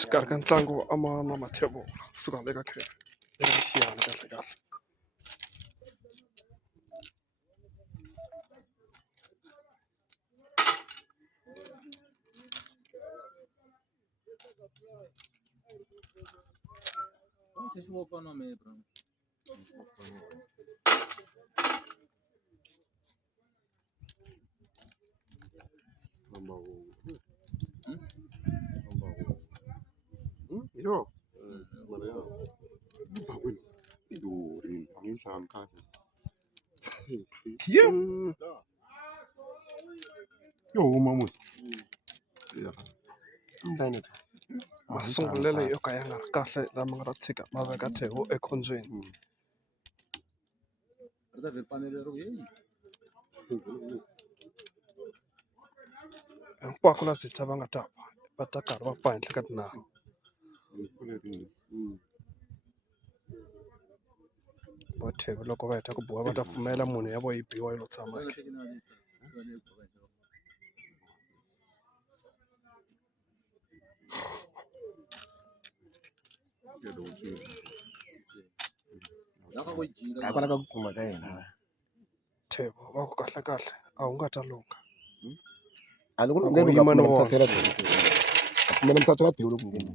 xikarhi ka ntlangu wa na mathebula kusuka le ka khale eka xiyana kahle kahle. Yo, yo, mama. Masungulelo yo ka ya nga ri kahle lama nga ta tshika ma veka Thebo ekhombyeni. Hinkwako la Zitha va nga ta ba va ta karhi va ba henhla ka tinharhu. Vo Thebo loko va heta ku biwa va ta pfumela munhu ya vo yi biwa yi lo tshama. Hikwalaho ka ku pfumala ka yena. Thebo va ku kahle kahle a wu nga ta lunga. A loko Loko u yima ni vona. pfumela mitsatsi la Theo loko ngheni.